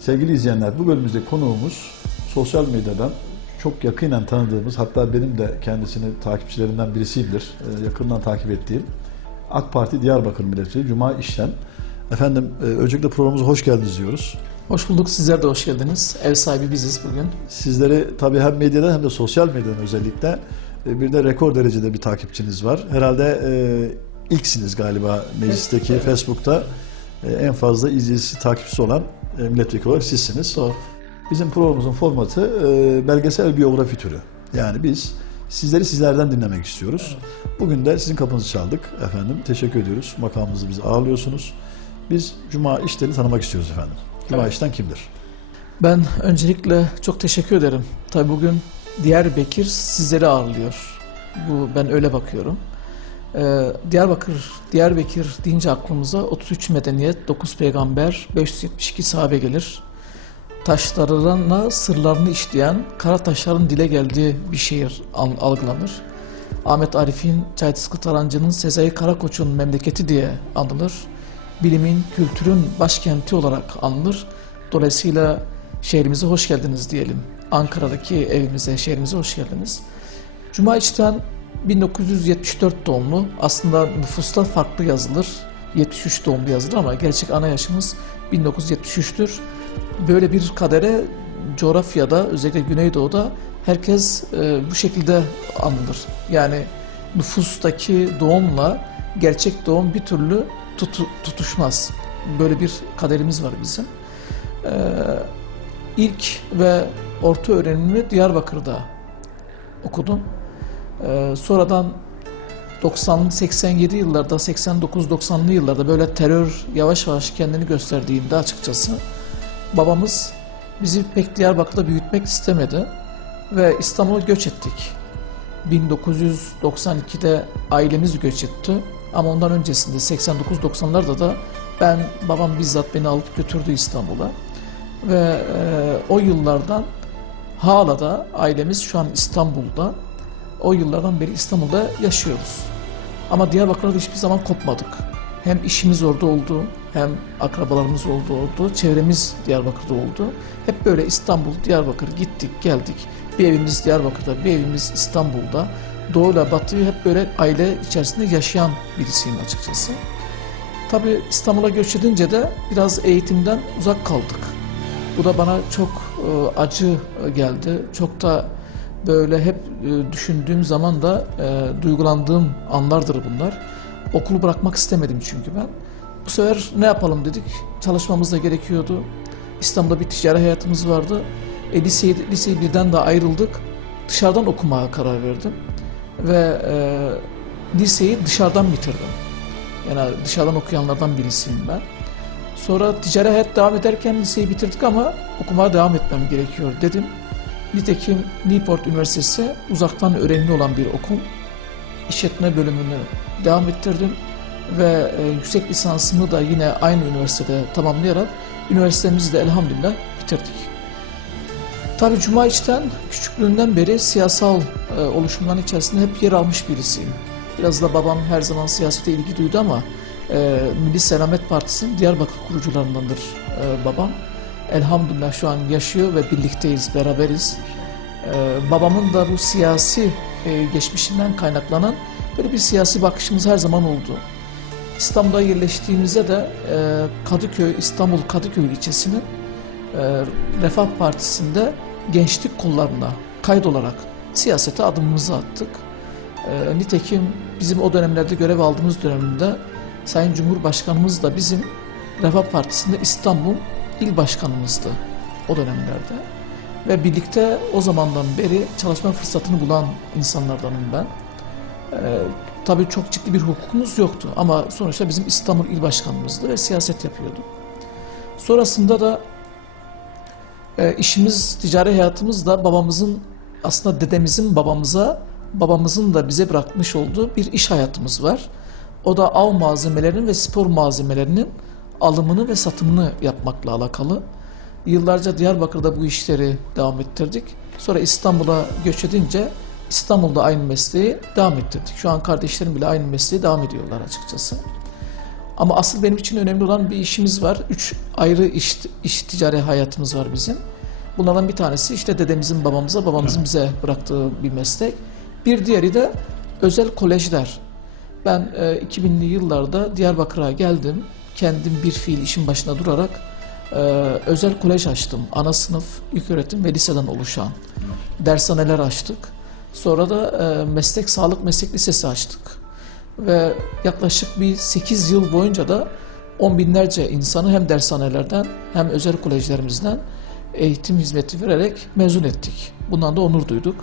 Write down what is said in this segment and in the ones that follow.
Sevgili izleyenler, bu bölümümüzde konuğumuz sosyal medyadan çok yakinen tanıdığımız, hatta benim de kendisini takipçilerinden birisiyimdir, e, yakından takip ettiğim AK Parti Diyarbakır Milletvekili Cuma İşten. Efendim, e, öncelikle programımıza hoş geldiniz diyoruz. Hoş bulduk. Sizler de hoş geldiniz. Ev sahibi biziz bugün. Sizleri tabii hem medyadan hem de sosyal medyadan özellikle e, bir de rekor derecede bir takipçiniz var. Herhalde e, ilksiniz galiba meclisteki, Evet. Facebook'ta e, en fazla izleyicisi, takipçisi olan milletvekili olarak sizsiniz. Doğru. Bizim programımızın formatı e, belgesel biyografi türü. Yani biz sizleri sizlerden dinlemek istiyoruz. Bugün de sizin kapınızı çaldık efendim. Teşekkür ediyoruz. Makamımızı bizi ağırlıyorsunuz. Biz Cuma İşten'i tanımak istiyoruz efendim. Cuma Evet. İşten kimdir? Ben öncelikle çok teşekkür ederim. Tabii bugün Diyarbakır sizleri ağırlıyor. Bu ben öyle bakıyorum. Ee, Diyarbakır, Diyarbakır deyince aklımıza 33 medeniyet, 9 peygamber, 572 sahabe gelir. Taşlarına sırlarını işleyen, kara taşların dile geldiği bir şehir al- algılanır. Ahmet Arif'in, Çaytıskı Tarancı'nın, Sezai Karakoç'un memleketi diye anılır. Bilimin, kültürün başkenti olarak anılır. Dolayısıyla şehrimize hoş geldiniz diyelim. Ankara'daki evimize, şehrimize hoş geldiniz. Cuma İç'ten 1974 doğumlu. Aslında nüfusta farklı yazılır. 73 doğumlu yazılır ama gerçek ana yaşımız 1973'tür. Böyle bir kadere coğrafyada özellikle Güneydoğu'da herkes e, bu şekilde anılır. Yani nüfustaki doğumla gerçek doğum bir türlü tutu- tutuşmaz. Böyle bir kaderimiz var bizim. Ee, ilk ve orta öğrenimimi Diyarbakır'da okudum. Ee, sonradan 90 87 yıllarda 89-90'lı yıllarda böyle terör yavaş yavaş kendini gösterdiğinde açıkçası babamız bizi pek Diyarbakır'da büyütmek istemedi ve İstanbul'a göç ettik. 1992'de ailemiz göç etti ama ondan öncesinde 89-90'larda da ben babam bizzat beni alıp götürdü İstanbul'a ve e, o yıllardan hala da ailemiz şu an İstanbul'da o yıllardan beri İstanbul'da yaşıyoruz. Ama Diyarbakır'da hiçbir zaman kopmadık. Hem işimiz orada oldu, hem akrabalarımız oldu oldu, çevremiz Diyarbakır'da oldu. Hep böyle İstanbul, Diyarbakır gittik, geldik. Bir evimiz Diyarbakır'da, bir evimiz İstanbul'da. Doğuyla batıyı hep böyle aile içerisinde yaşayan birisiyim açıkçası. Tabii İstanbul'a göç edince de biraz eğitimden uzak kaldık. Bu da bana çok e, acı geldi. Çok da böyle hep e, düşündüğüm zaman da e, duygulandığım anlardır bunlar. Okulu bırakmak istemedim çünkü ben. Bu sefer ne yapalım dedik. Çalışmamız da gerekiyordu. İstanbul'da bir ticari hayatımız vardı. E, liseyi, liseyi birden de ayrıldık. Dışarıdan okumaya karar verdim. Ve e, liseyi dışarıdan bitirdim. Yani dışarıdan okuyanlardan birisiyim ben. Sonra ticari hayat devam ederken liseyi bitirdik ama okumaya devam etmem gerekiyor dedim. Nitekim Newport Üniversitesi uzaktan öğrenimli olan bir okul. İşletme bölümünü devam ettirdim ve e, yüksek lisansımı da yine aynı üniversitede tamamlayarak üniversitemizi de elhamdülillah bitirdik. Tabi Cuma içten küçüklüğünden beri siyasal e, oluşumların içerisinde hep yer almış birisiyim. Biraz da babam her zaman siyasete ilgi duydu ama e, Milli Selamet Partisi'nin Diyarbakır kurucularındandır e, babam. Elhamdülillah şu an yaşıyor ve birlikteyiz, beraberiz. E, babamın da bu siyasi e, geçmişinden kaynaklanan böyle bir siyasi bakışımız her zaman oldu. İstanbul'a yerleştiğimizde de e, Kadıköy, İstanbul Kadıköy ilçesinin e, Refah Partisi'nde gençlik kollarına kaydolarak siyasete adımımızı attık. E, nitekim bizim o dönemlerde görev aldığımız dönemde Sayın Cumhurbaşkanımız da bizim Refah Partisi'nde İstanbul il başkanımızdı o dönemlerde. Ve birlikte o zamandan beri çalışma fırsatını bulan insanlardanım ben. Ee, tabii çok ciddi bir hukukumuz yoktu ama sonuçta bizim İstanbul il başkanımızdı ve siyaset yapıyordu. Sonrasında da e, işimiz, ticari hayatımız da babamızın aslında dedemizin babamıza, babamızın da bize bırakmış olduğu bir iş hayatımız var. O da av malzemelerinin ve spor malzemelerinin alımını ve satımını yapmakla alakalı. Yıllarca Diyarbakır'da bu işleri devam ettirdik. Sonra İstanbul'a göç edince İstanbul'da aynı mesleği devam ettirdik. Şu an kardeşlerim bile aynı mesleği devam ediyorlar açıkçası. Ama asıl benim için önemli olan bir işimiz var. Üç ayrı iş, iş ticari hayatımız var bizim. Bunlardan bir tanesi işte dedemizin babamıza, babamızın bize bıraktığı bir meslek. Bir diğeri de özel kolejler. Ben e, 2000'li yıllarda Diyarbakır'a geldim. Kendim bir fiil işin başına durarak e, özel kolej açtım. Ana sınıf, ilköğretim ve liseden oluşan. Dershaneler açtık. Sonra da e, meslek sağlık meslek lisesi açtık. Ve yaklaşık bir 8 yıl boyunca da on binlerce insanı hem dershanelerden hem özel kolejlerimizden eğitim hizmeti vererek mezun ettik. Bundan da onur duyduk.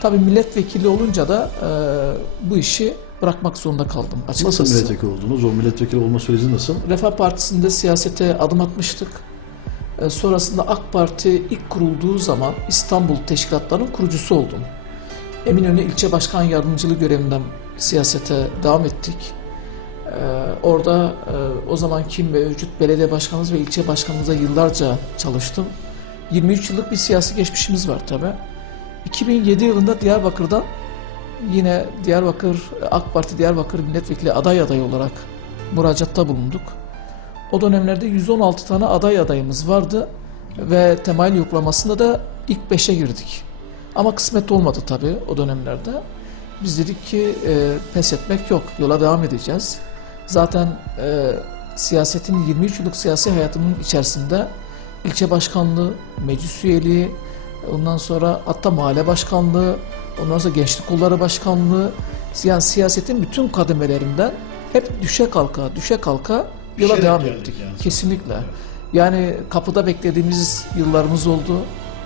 Tabii milletvekili olunca da e, bu işi bırakmak zorunda kaldım açıkçası. Nasıl milletvekili oldunuz? O milletvekili olma süreci nasıl? Refah Partisi'nde siyasete adım atmıştık. E, sonrasında AK Parti ilk kurulduğu zaman İstanbul Teşkilatları'nın kurucusu oldum. Eminönü İlçe Başkan Yardımcılığı görevinden siyasete devam ettik. E, orada e, o zamanki mevcut belediye başkanımız ve ilçe başkanımıza yıllarca çalıştım. 23 yıllık bir siyasi geçmişimiz var tabi. 2007 yılında Diyarbakır'dan yine Diyarbakır AK Parti Diyarbakır milletvekili aday adayı olarak müracaatta bulunduk. O dönemlerde 116 tane aday adayımız vardı ve temayül yoklamasında da ilk 5'e girdik. Ama kısmet olmadı tabii o dönemlerde. Biz dedik ki e, pes etmek yok, yola devam edeceğiz. Zaten e, siyasetin 23 yıllık siyasi hayatımın içerisinde ilçe başkanlığı, meclis üyeliği, ondan sonra hatta mahalle başkanlığı, ondan sonra gençlik kolları başkanlığı, yani siyasetin bütün kademelerinden hep düşe kalka, düşe kalka yola devam ettik. yani. Kesinlikle. Yani kapıda beklediğimiz yıllarımız oldu.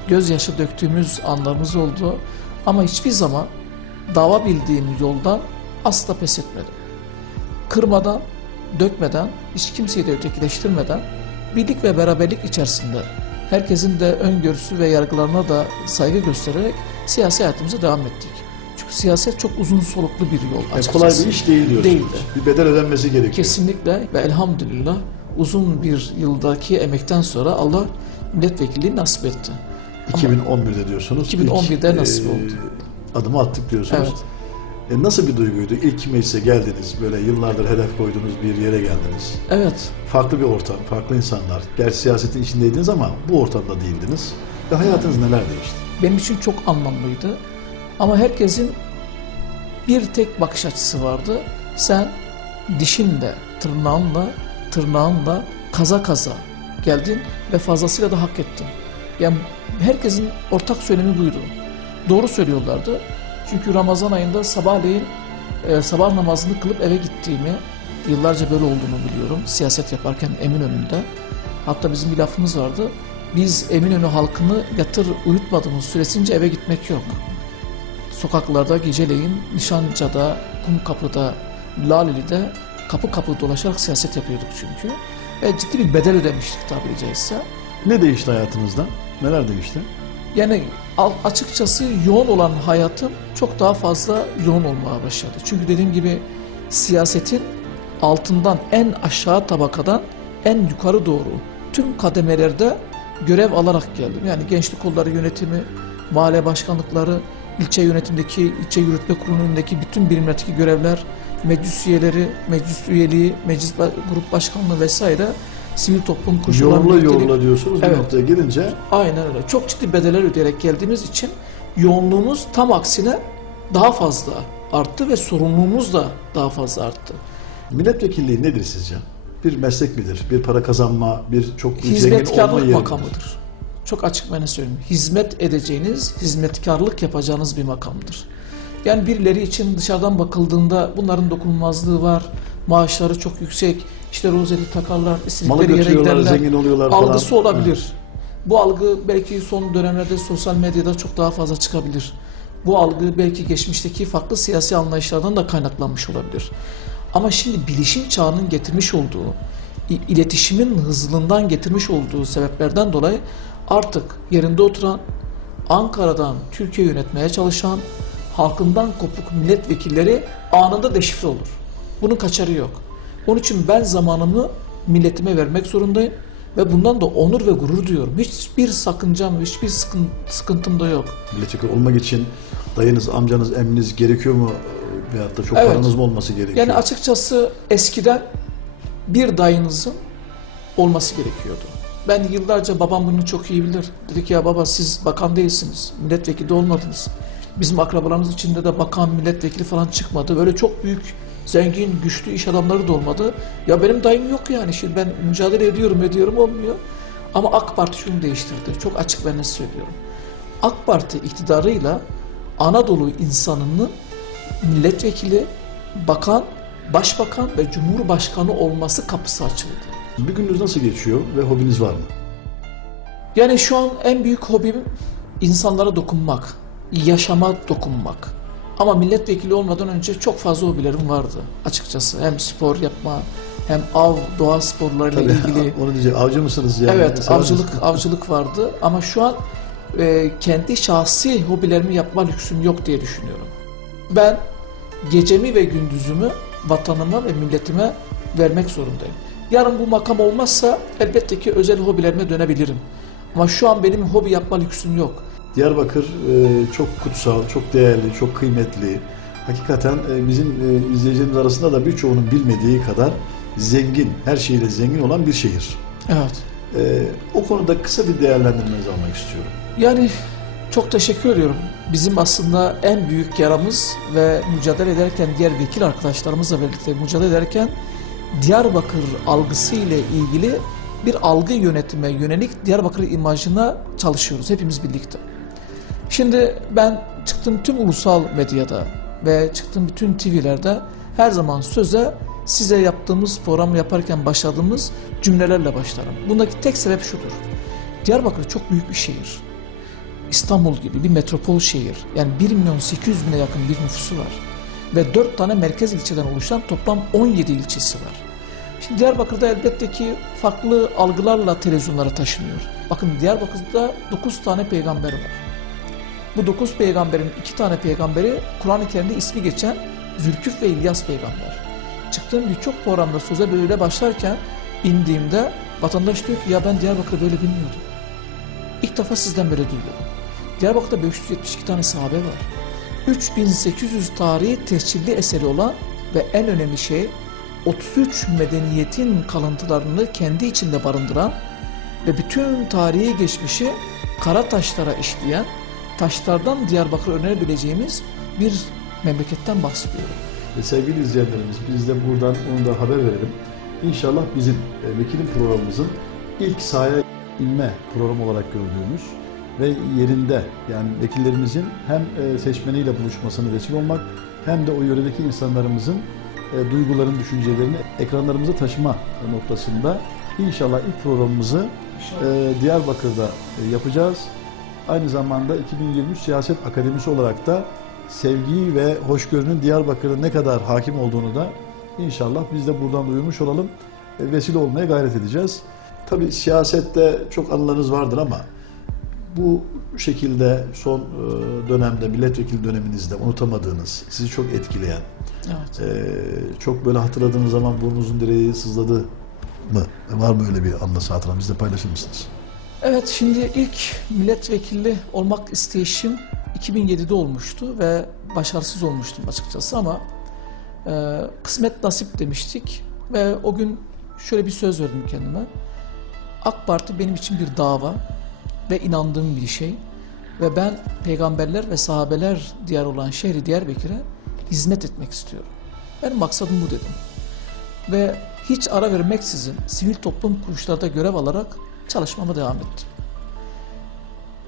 Gözyaşı döktüğümüz anlarımız oldu. Ama hiçbir zaman dava bildiğim yoldan asla pes etmedim. Kırmadan, dökmeden, hiç kimseyi de ötekileştirmeden birlik ve beraberlik içerisinde herkesin de öngörüsü ve yargılarına da saygı göstererek siyasi hayatımıza devam ettik. Çünkü siyaset çok uzun soluklu bir yol Yani açıkçası. kolay bir iş değil diyorsunuz. Değildi. Bir bedel ödenmesi gerekiyor. Kesinlikle ve elhamdülillah uzun bir yıldaki emekten sonra Allah milletvekilliği nasip etti. 2011'de diyorsunuz. 2011'de İlk, nasip e, oldu. Adımı attık diyorsunuz. Evet. E, nasıl bir duyguydu? İlk meclise geldiniz, böyle yıllardır hedef koyduğunuz bir yere geldiniz. Evet. Farklı bir ortam, farklı insanlar. Gerçi siyasetin içindeydiniz ama bu ortamda değildiniz. Ve hayatınız neler değişti? Benim için çok anlamlıydı. Ama herkesin bir tek bakış açısı vardı. Sen dişinle, tırnağınla, tırnağınla kaza kaza geldin ve fazlasıyla da hak ettin. Yani herkesin ortak söylemi buydu. Doğru söylüyorlardı. Çünkü Ramazan ayında sabahleyin e, sabah namazını kılıp eve gittiğimi, yıllarca böyle olduğunu biliyorum. Siyaset yaparken Eminönü'nde. Hatta bizim bir lafımız vardı. Biz Eminönü halkını yatır uyutmadığımız süresince eve gitmek yok. Sokaklarda geceleyin Nişanca'da, Kumkapı'da, Laleli'de kapı kapı dolaşarak siyaset yapıyorduk çünkü. Ve ciddi bir bedel ödemiştik tabiri caizse. Ne değişti hayatınızda? Neler değişti? Yani açıkçası yoğun olan hayatım çok daha fazla yoğun olmaya başladı. Çünkü dediğim gibi siyasetin altından en aşağı tabakadan en yukarı doğru tüm kademelerde görev alarak geldim. Yani gençlik kolları yönetimi, mahalle başkanlıkları, ilçe yönetimdeki, ilçe yürütme kurulunun önündeki bütün birimlerdeki görevler, meclis üyeleri, meclis üyeliği, meclis grup başkanlığı vesaire sivil toplum koşulları Yorula yorula diyorsunuz. Bir Evet. noktaya gelince Aynen öyle. Çok ciddi bedeller ödeyerek geldiğimiz için yoğunluğumuz tam aksine daha fazla arttı ve sorumluluğumuz da daha fazla arttı. milletvekilliği nedir sizce? Bir meslek midir? Bir para kazanma, bir çok olma Hizmetkarlık yeri makamıdır. Çok açık ben söyleyeyim. Hizmet edeceğiniz, hizmetkarlık yapacağınız bir makamdır. Yani birileri için dışarıdan bakıldığında bunların dokunulmazlığı var. Maaşları çok yüksek. İşte rozeti takarlar, istedikleri yere giderler. zengin oluyorlar falan. Algısı olabilir. Bu algı belki son dönemlerde sosyal medyada çok daha fazla çıkabilir. Bu algı belki geçmişteki farklı siyasi anlayışlardan da kaynaklanmış olabilir. Ama şimdi bilişim çağının getirmiş olduğu, i- iletişimin hızlılığından getirmiş olduğu sebeplerden dolayı artık yerinde oturan, Ankara'dan Türkiye yönetmeye çalışan, halkından kopuk milletvekilleri anında deşifre olur. Bunun kaçarı yok. Onun için ben zamanımı milletime vermek zorundayım ve bundan da onur ve gurur duyuyorum. Hiçbir sakıncam, hiçbir sıkın- sıkıntım da yok. Milletvekili olmak için dayınız, amcanız, emminiz gerekiyor mu? Veyahut da çok Evet. paranız mı olması gerekiyor? Yani açıkçası eskiden bir dayınızın olması gerekiyordu. Ben yıllarca babam bunu çok iyi bilir. Dedi ki ya baba siz bakan değilsiniz. Milletvekili de olmadınız. Bizim akrabalarımız içinde de bakan, milletvekili falan çıkmadı. Böyle çok büyük, zengin, güçlü iş adamları da olmadı. Ya benim dayım yok yani. Şimdi ben mücadele ediyorum, ediyorum olmuyor. Ama AK Parti şunu değiştirdi. Çok açık ve net söylüyorum. AK Parti iktidarıyla Anadolu insanının milletvekili, bakan, başbakan ve cumhurbaşkanı olması kapısı açıldı. Bir gününüz nasıl geçiyor ve hobiniz var mı? Yani şu an en büyük hobim insanlara dokunmak, yaşama dokunmak. Ama milletvekili olmadan önce çok fazla hobilerim vardı açıkçası. Hem spor yapma, hem av, doğa sporlarıyla ilgili. Onu diyeceğim. Avcı mısınız yani? Evet, Sever avcılık misiniz? avcılık vardı ama şu an e, kendi şahsi hobilerimi yapma lüksüm yok diye düşünüyorum. Ben gecemi ve gündüzümü vatanıma ve milletime vermek zorundayım. Yarın bu makam olmazsa elbette ki özel hobilerime dönebilirim. Ama şu an benim hobi yapma lüksüm yok. Diyarbakır e, çok kutsal, çok değerli, çok kıymetli. Hakikaten e, bizim e, izleyicilerimiz arasında da birçoğunun bilmediği kadar zengin, her şeyle zengin olan bir şehir. Evet. O konuda kısa bir değerlendirmenizi almak istiyorum. Yani çok teşekkür ediyorum. Bizim aslında en büyük yaramız ve mücadele ederken diğer vekil arkadaşlarımızla birlikte mücadele ederken Diyarbakır algısı ile ilgili bir algı yönetime yönelik Diyarbakır imajına çalışıyoruz hepimiz birlikte. Şimdi ben çıktım tüm ulusal medyada ve çıktım bütün TV'lerde her zaman söze size yaptığımız programı yaparken başladığımız cümlelerle başlarım. Bundaki tek sebep şudur. Diyarbakır çok büyük bir şehir. İstanbul gibi bir metropol şehir. Yani 1 milyon 800 bine yakın bir nüfusu var. Ve 4 tane merkez ilçeden oluşan toplam 17 ilçesi var. Şimdi Diyarbakır'da elbette ki farklı algılarla televizyonlara taşınıyor. Bakın Diyarbakır'da 9 tane peygamber var. Bu 9 peygamberin 2 tane peygamberi Kur'an-ı Kerim'de ismi geçen Zülküf ve İlyas peygamber. Çıktığım birçok programda söze böyle başlarken indiğimde vatandaş diyor ki ya ben Diyarbakır'ı böyle bilmiyordum. İlk defa sizden böyle duyuyorum. Diyarbakır'da 572 tane sahabe var. 3800 tarihi tescilli eseri olan ve en önemli şey 33 medeniyetin kalıntılarını kendi içinde barındıran ve bütün tarihi geçmişi kara taşlara işleyen, taşlardan Diyarbakır önerebileceğimiz bir memleketten bahsediyorum. E, sevgili izleyenlerimiz biz de buradan onu da haber verelim. İnşallah bizim e, vekilim programımızın ilk sahaya inme programı olarak gördüğümüz ve yerinde yani vekillerimizin hem e, seçmeniyle buluşmasını vesile olmak hem de o yöredeki insanlarımızın e, duyguların, düşüncelerini ekranlarımıza taşıma noktasında inşallah ilk programımızı e, Diyarbakır'da e, yapacağız. Aynı zamanda 2023 Siyaset Akademisi olarak da sevgiyi ve hoşgörünün Diyarbakır'da ne kadar hakim olduğunu da inşallah biz de buradan duyurmuş olalım. E, vesile olmaya gayret edeceğiz. Tabii siyasette çok anılarınız vardır ama bu şekilde son e, dönemde milletvekili döneminizde unutamadığınız, sizi çok etkileyen, Evet. e, çok böyle hatırladığınız zaman burnunuzun direği sızladı mı? Var mı öyle bir anısı hatıra? Bizle paylaşır mısınız? Evet şimdi ilk milletvekili olmak isteyişim 2007'de olmuştu ve başarısız olmuştum açıkçası ama e, kısmet nasip demiştik ve o gün şöyle bir söz verdim kendime. AK Parti benim için bir dava ve inandığım bir şey ve ben peygamberler ve sahabeler diyar olan şehri Diyarbakır'a hizmet etmek istiyorum. Benim maksadım bu dedim. Ve hiç ara vermeksizin sivil toplum kuruluşlarda görev alarak çalışmama devam ettim.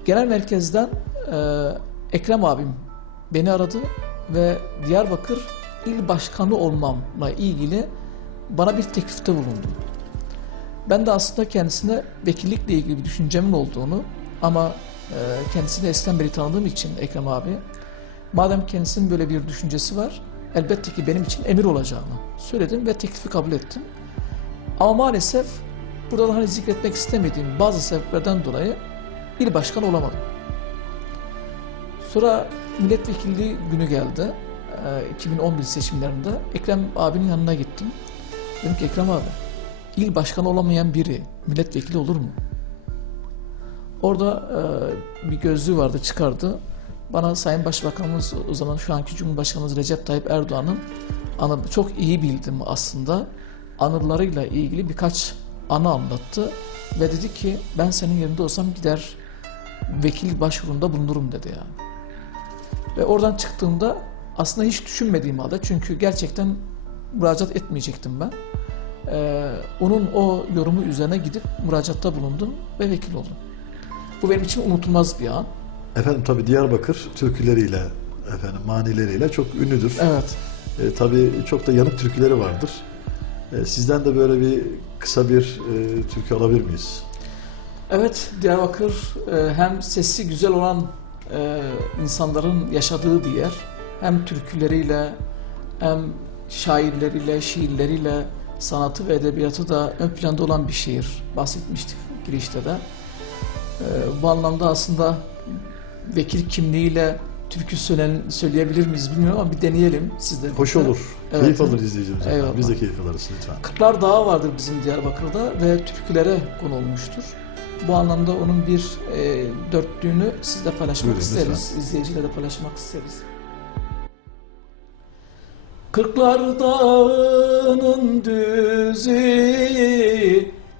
Genel merkezden e, Ekrem abim beni aradı ve Diyarbakır il başkanı olmamla ilgili bana bir teklifte bulundu. Ben de aslında kendisine vekillikle ilgili bir düşüncemin olduğunu ama e, kendisini eskiden beri tanıdığım için Ekrem abi madem kendisinin böyle bir düşüncesi var elbette ki benim için emir olacağını söyledim ve teklifi kabul ettim. Ama maalesef burada da hani zikretmek istemediğim bazı sebeplerden dolayı il başkanı olamadım. Sonra milletvekilliği günü geldi. Ee, 2011 seçimlerinde Ekrem abinin yanına gittim. Dedim ki Ekrem abi, il başkanı olamayan biri milletvekili olur mu? Orada e, bir gözlüğü vardı çıkardı. Bana Sayın Başbakanımız o zaman şu anki Cumhurbaşkanımız Recep Tayyip Erdoğan'ın anı çok iyi bildim aslında. anılarıyla ilgili birkaç anı anlattı ve dedi ki ben senin yerinde olsam gider vekil başvurunda bulunurum dedi yani. Ve oradan çıktığımda aslında hiç düşünmediğim halde çünkü gerçekten müracaat etmeyecektim ben. Ee, onun o yorumu üzerine gidip müracaatta bulundum ve vekil oldum. Bu benim için unutulmaz bir an. Efendim tabii Diyarbakır türküleriyle, efendim manileriyle çok ünlüdür. Evet. E, tabii çok da yanık türküleri vardır. E, sizden de böyle bir kısa bir e, türkü alabilir miyiz? Evet, Diyarbakır e, hem sesi güzel olan e, insanların yaşadığı bir yer. Hem türküleriyle, hem şairleriyle, şiirleriyle, sanatı ve edebiyatı da ön planda olan bir şehir. Bahsetmiştik girişte de. E, bu anlamda aslında vekil kimliğiyle türkü söylen, söyleyebilir miyiz bilmiyorum ama bir deneyelim sizlerle. Hoş olur. Evet. Keyif alır izleyicimiz. Eyvallah. Biz de keyif alırız lütfen. Kırklar Dağı vardır bizim Diyarbakır'da ve türkülere konu olmuştur. Bu anlamda onun bir e, dörtlüğünü sizle paylaşmak Buyurun, isteriz. İzleyicilerle paylaşmak isteriz. Kırklar Dağı'nın düzü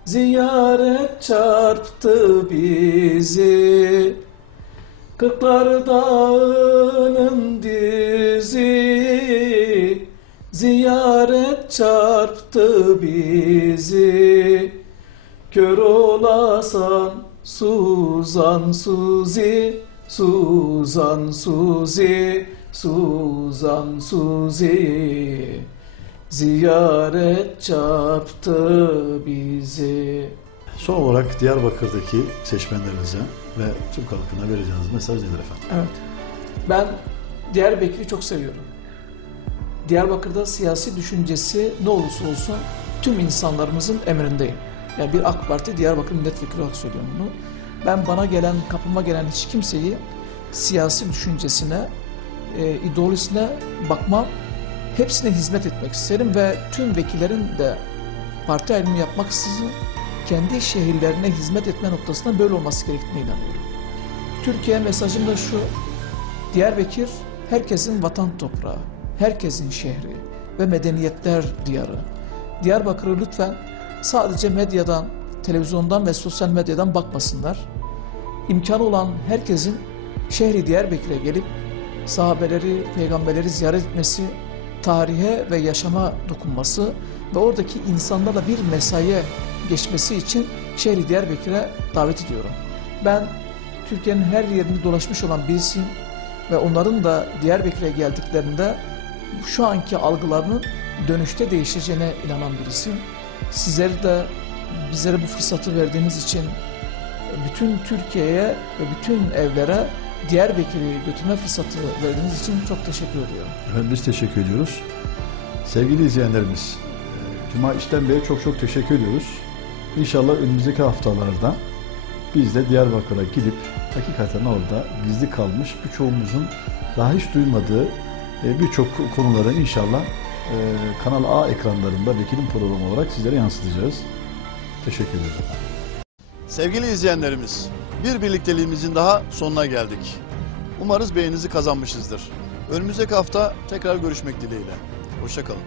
ziyaret çarptı bizi. Kırklar Dağı'nın düzü ziyaret çarptı bizi. Kör olasan Suzan Suzi, Suzan Suzi, Suzan Suzi. Ziyaret çarptı bizi. Son olarak Diyarbakır'daki seçmenlerinize ve Türk halkına vereceğiniz mesaj nedir efendim? Evet. Ben Diyarbakır'ı çok seviyorum. Diyarbakır'da siyasi düşüncesi ne olursa olsun tüm insanlarımızın emrindeyim. Yani bir AK Parti Diyarbakır milletvekili olarak söylüyorum bunu. Ben bana gelen, kapıma gelen hiç kimseyi siyasi düşüncesine, e, ideolojisine bakmam. Hepsine hizmet etmek isterim ve tüm vekillerin de parti ayrımı yapmaksızın kendi şehirlerine hizmet etme noktasında böyle olması gerektiğine inanıyorum. Türkiye mesajım da şu, Diyarbakır herkesin vatan toprağı, herkesin şehri ve medeniyetler diyarı. Diyarbakır'ı lütfen sadece medyadan, televizyondan ve sosyal medyadan bakmasınlar. İmkanı olan herkesin şehri Diyarbakır'a gelip sahabeleri, peygamberleri ziyaret etmesi, tarihe ve yaşama dokunması ve oradaki insanlarla bir mesaiye geçmesi için şehri Diyarbakır'a davet ediyorum. Ben Türkiye'nin her yerini dolaşmış olan birisiyim ve onların da Diyarbakır'a geldiklerinde şu anki algılarının dönüşte değişeceğine inanan birisiyim. Sizleri de bizlere bu fırsatı verdiğiniz için bütün Türkiye'ye ve bütün evlere Diyarbakır'ı götürme fırsatı verdiğiniz için çok teşekkür ediyorum. Efendim biz teşekkür ediyoruz. Sevgili izleyenlerimiz, e, Cuma İşten Bey'e çok çok teşekkür ediyoruz. İnşallah önümüzdeki haftalarda biz de Diyarbakır'a gidip hakikaten orada gizli kalmış birçoğumuzun daha hiç duymadığı e, birçok konuları inşallah e, Kanal A ekranlarında Vekilim programı olarak sizlere yansıtacağız. Teşekkür ediyoruz. Sevgili izleyenlerimiz, bir birlikteliğimizin daha sonuna geldik. Umarız beğeninizi kazanmışızdır. Önümüzdeki hafta tekrar görüşmek dileğiyle. Hoşçakalın.